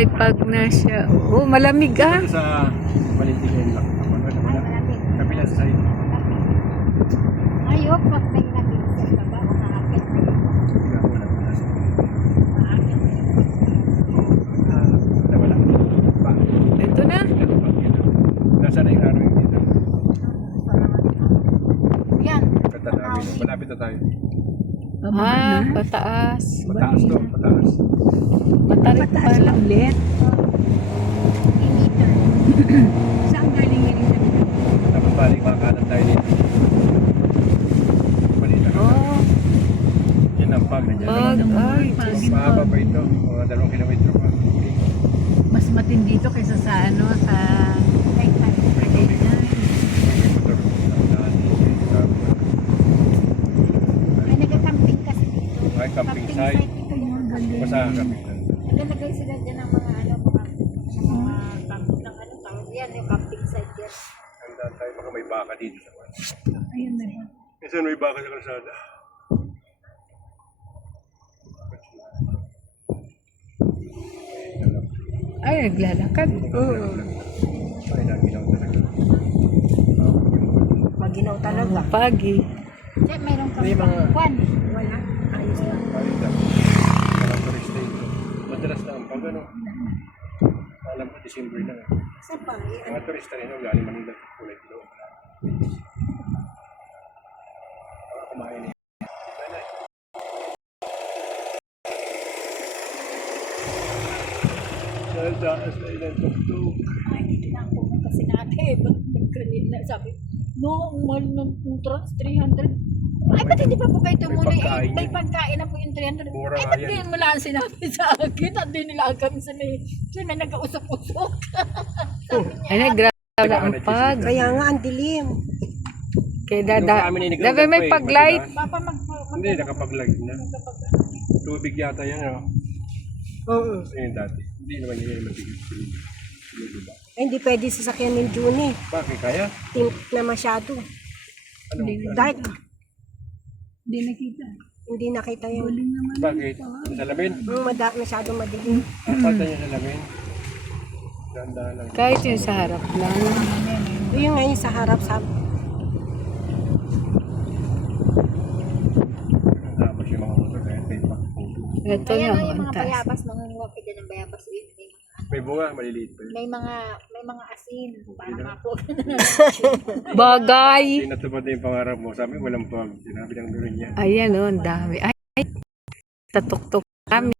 May pag na siya. Oh, malamig ah. Ito sa Valentin lang. Kabila sa side. Ayok, pag may nabigyan ka ba, nakakit na yun. Ito na. Nasa na yung araw yung dito. Yan. Katanawin. Malapit na tayo. Ah, pataas. Mataas to, mataas. Matarik pala. ulit. Meter. Saan galing yun? Tapos balik makakanan tayo dito. Malita ka. Oh, Yan ang pag. Nandiyan pag. naman. Ay, Mahaba pa ito. Mga 2 kilometro pa. Mas matindi dito kaysa sa ano, sa Ay, nagka-camping kasi dito. Ay, camping site. ito yung galing. Basta camping site. Nagalagay sila dyan ng mga ano, mga camping ng ano, tawag yan, yung camping site yan. Handaan tayo. Baka may baka dito sa kwan. ayun na yun. Kasi may baka sa kalsada. ay, naglalakad. Oo. Ay, naginaw talaga. Maginaw talaga. Pagi. Diyan, mayroon kang May mga- kwan. Wala. Ayos lang. Malita. Walang turista ito. Madalas na ang pag ano. Alam ko, December lang. Sa pa, Mga turista rin, galing Manila. Kulay kilo. Mga kumain eh. Daas na ilang tuktok. ay, dito na ako pumunta si nate. Ba't nag-grenade na? Sabi, no, ang mahal ng entrance, 300. Ay, ba't hindi pa po kayo tumuloy? May pagkain Ay, may yan. pagkain na po yung 300. Mura Ay, nga ba't yan. din mo lang sinabi sa akin? At di nila kami sa may nag-usok-usok. Ay, naggrabe ang pag. Kaya nga, ang dilim. Kaya Yung sa amin ay dapat may naglalagay, pag-light. madalas. Papa, Hindi, nakapag-live na. Tubig yata yan, ano? Oo. Ayun dati. Hindi naman yun matigil. Diba? Ay, hindi pwede sasakyan ng June. Bakit kaya? Tint na masyado. Ano? Dark. Hindi nakita. Hindi nakita yun. Bakit? Salamin? Masyado madilim. Apalta niya salamin. Ganda lang. Kahit yung sa harap lang. Yung ngayon sa harap sa Tapos yung mga motor kaya tayo pa. Ito Kaya na, nga yung ang mga taas. bayabas, mangunguha ka dyan ng bayabas. May bunga, maliliit pa yun. May mga asin. Parang nga po. Bagay. Hindi natupad na yung pangarap mo. Sabi, walang pag. Sinabi ng meron niya. Ayan o, ang dami. Ay, tatuktok kami.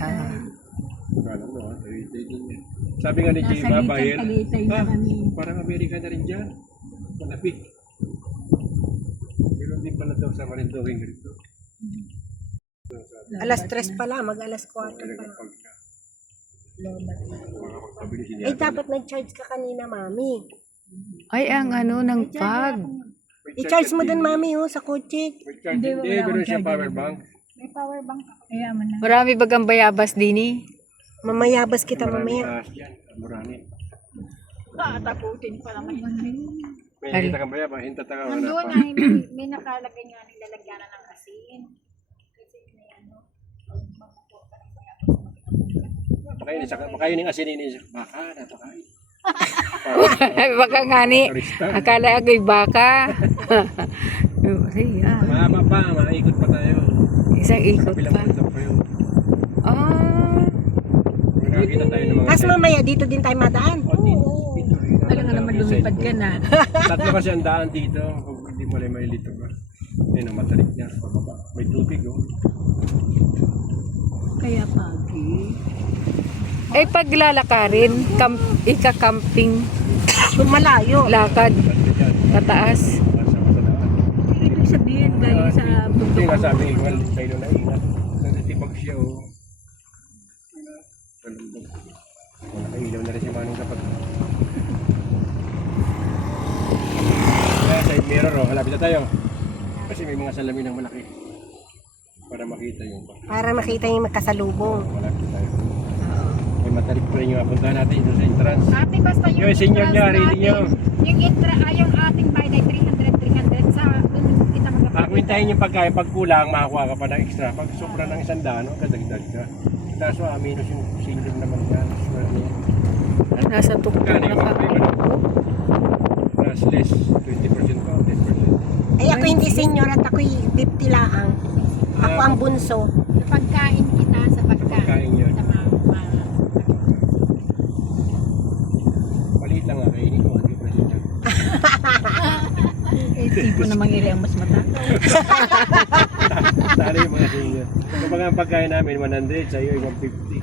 Ah, Kala mo, ha? Tagaytay din yan. Sabi nga ni Jay, babayan. Parang Amerika na rin dyan. Malapit. Meron din pala daw sa Marinduque rito. alas 3 pala, mag alas 4 pa. Ay, dapat nag-charge ka kanina, mami. ay, ang ano ng pag. I-charge mo dun, mami, oh, sa kotse. Hindi, meron siya power bank. May power bank ako. Marami bagang bayabas din eh. Mamayabas kita, Maraming mamaya. ahas dyan. Marami. Takutin pa naman yun. May nakita kang baya ba? Hinta taga wala Nandun pa. ay may nakalagay nga nilalagyan ng asin. Kasi may ano. Baka yun yung asin ini. Baka, napakain. Baka nga ni. Turista. Akala ako'y baka. Ay, ah. Mahaba pa, maikot pa tayo. Isang ikot Bilang pa. punta pa yun. Ah, Nakakita tayo ng mga... Tapos mamaya, dito din tayo madaan. Alam nga naman lumipad ka na. Tatlo kasi ang daan dito. Kung hindi mo lang mailito ka. Ayun, matarik niya. Pababa. May tubig, oh. Kaya pagi. Ay, paglalakarin, ika-camping, Malayo. lakad, Tatlo dyan. tataas. Sama sa daan. Ibig sabihin, galing sa Hindi nga sabi, igual, tayo na ingat. Nagtitipag siya, oh. Kalundog. Nakailaw na rin si Manong dapat. Kaya side mirror, oh. Halapit na tayo. Kasi may mga salamin ng malaki. Para makita yung ba. Para makita yung magkasalubong. Malapit tayo. May matarik pa rin yung apuntahan natin doon sa entrance. Ate, basta Yung senior niya, reading niyo. Yung ating bayad ay 300 sa doon kita Ako yung hintayin yung pagkain. Pag kulang, makakuha ka pa ng extra. Pag sobra ng 100, kadagdag ka. Kaso minus yung single naman yan. Swerte yan. Nasa tuktok na kami. Plus less, 20% pa, 10%. Ay, ako hindi senior at ako'y 50 laang. Ako ang bunso. Sa pagkain kita, sa pagkain. Pagkain yun. Sa Maliit lang nga, kainin ko. 100% yan. Tipo namang iri ang mas mata. Talo yung mga senior. Kapag ang pagkain namin, 100, sa'yo ay 150.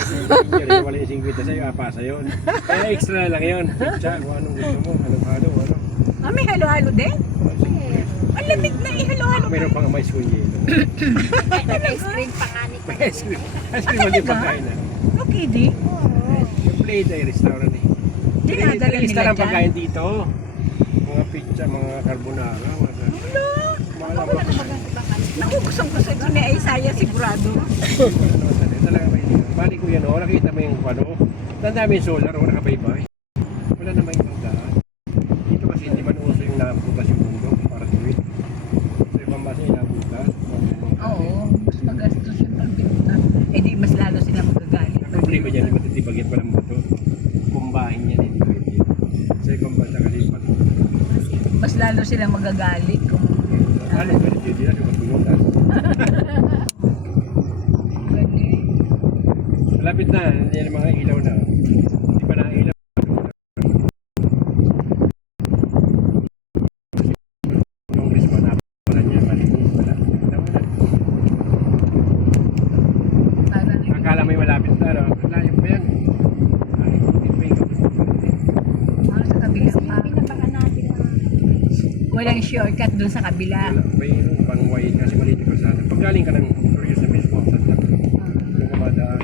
Senior, yung wala yung 50, sa'yo, apasa yun. Kaya extra lang yun. Pizza, kung anong gusto mo, halo-halo, ano. Ah, may halo-halo din? Ang lamig na ihalo-halo. Mayroon pang mais kung yelo. ice cream panganit. May ice cream. Ice cream mo din pagkain na. Okay, di? Yung plate ay restaurant eh. Dinadala nila Restaurant dyan? pagkain dito. Mga pizza, mga carbonara. Mga Naku, gustong-gusto ito ni Isaiah sigurado. talaga may bali ko yan o, nakita mo yung ano. Tanda mo yung solar o nakabaybay. Wala naman yung daan. Dito kasi hindi man uso yung nabutas yung bundok para tuwid. Sa ibang basa yung nabutas. Oo, mas magastos yung pagbinta. Eh di, mas lalo sila magagalit. Ang problema dyan, yung matitibagyan pa ng motor. Kumbahin yan, hindi pwede. Sa ibang basa kasi pato. Mas lalo sila magagalit kung Ano, pero dito yan, yung matulungan. Malapit na, yan ang mga ilaw na. Hindi pa na ilaw. Yung respawn na pala niya, malinis pala. parang Akala mo yung malapit na, no? Layo pa yan. Ay, hindi pa yung sa kabila pa. Pinabangan natin na Walang shortcut dun sa kabila. may pangwayin kasi maliit yung kalsada. Pag galing ka ng Curious na mismo, sa tabi. Yung kumadaan.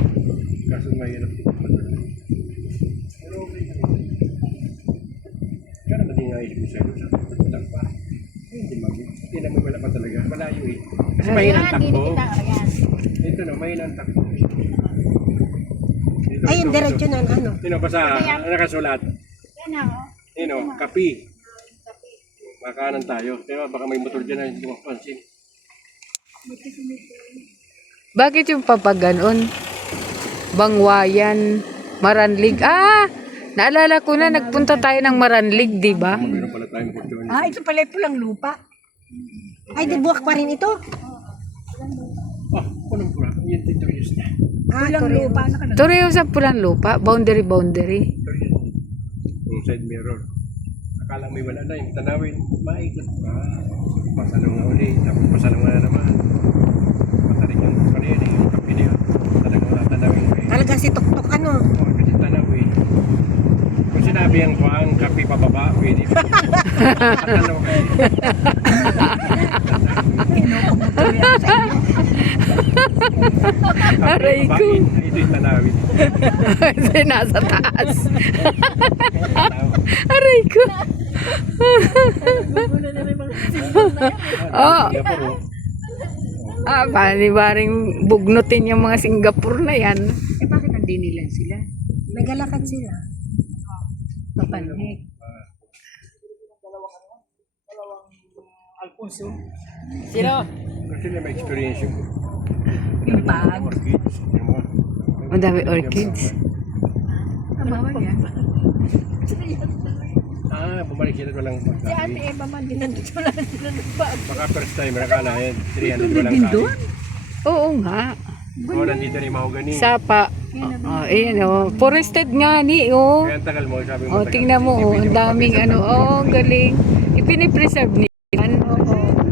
Kaso may hirap dito. Pero okay ka rin. Kaya naman din nga isip ko sa'yo. Sabi pa. Hindi mabit. Hindi naman wala pa talaga. Malayo eh. Kasi mahina ang takbo. Ayan. Ito no, mahina ang takbo. Dito, Ayun, ito, diretso ito. na ano. Sino basa? Nakasulat. Yan na, oh. Sino? Kapi. Makanan tayo. Kaya baka may motor dyan na hindi mo pansin. Bakit yung papaganon? Bangwayan, Maranlig. Ah! Naalala ko na, nagpunta tayo ng Maranlig, di ba? Mayroon pala tayong fortune. Ah, ito pala yung pulang lupa. Ay, di buwak pa rin ito. Ah, punong pula. Yan dito yun na. Ah, Pulang Torreos. lupa. Toreo sa pulang lupa, boundary. Yung side mirror. Akala may wala na yung tanawin. Maikot pa. Pasanong na uli. Tapos pasanong na naman. Matarik yung kanina. Yung kapi na yun. Talagang wala tanawin. Talagang si Tuktok ano. Oo, kasi tanawin. Kung sinabi ang kuhaan, kapi pababa, pwede. Tatanaw kayo. Aray ko. Ito yung tanawin. Kasi nasa taas. Aray ko. Oh. Singapore, Ah, panibaring bugnutin yung mga Singapore na yan. Eh, bakit nandinilan sila? Nagalakad sila. Papanhik. Kasi may experience yung Yung pag. orchids. Yung mga Ang dami orchids. Bawal yan. Bumalik sila walang Si Ate pagkain. Eva man din nandito wala na sila nagbago. Baka first time, nakala yan. 300 walang kain. Oo nga. Oo, nandito rin mahogany. Sapa. Ayan o. Forested nga ni o. Kaya ang tagal mo, sabi mo. Oh, tagal. tingnan mo Hindi oh, pwede ang daming magpapisa ano. ng- Oh, galing. Ipinipreserve niyan.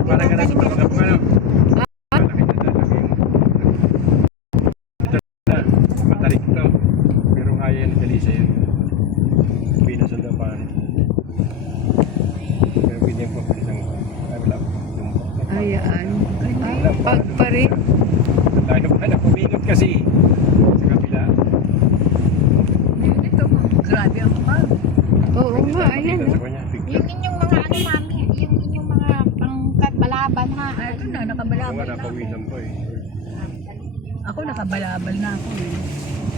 Parang ka na sa mga kapano. Malaki na talaga yung- Na, matarik to. Pero kaya yan, Jalisa yan. Pinasan daw pa. Pero pwede yung papilisang wala. Ayan. Pag pa rin. Tayo pa na pumikot kasi sa kabila. Ito, grabe ang pag. Oo nga, ayan. Sa Oh. kanya, Yung picture. inyong mga ano mami, yung inyong mga pangkabalaban ha. Ito na, Ako nakabalabal nga na ako. napawisan po eh. Ako nakabalabal na ako eh.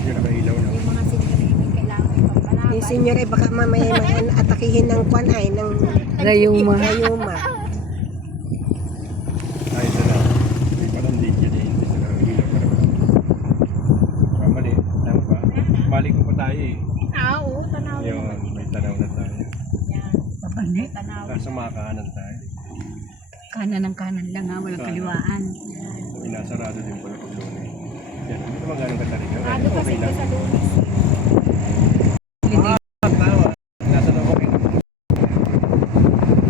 Yung nakailaw na. Yung mga sinigay kailangan yung pangkabalaban. Yung senior ay baka mamaya atakihin ng kwan ay ng Rayuma. Rayuma. Hindi dyan eh. Hindi sa ilaw pa naman. Mali. Tama ba? Mali ko pa tayo eh. Oo, tanaw. Yun, may tanaw na tayo. Yan. Babane. Tanaw. Kaso makakahanan tayo. Kanan ng kanan lang ha, walang kaliwaan. Inasarado din pala pag doon eh. Yan, hindi naman ganun kataliga. Ano kasi Okay ito lang. sa lunes. Tawa. Nasa na okay.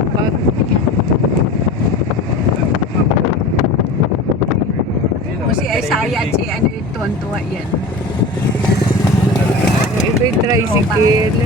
Pag o si Isaiah at si ano yung tuwan-tuwa yan. Ito yung tricycle.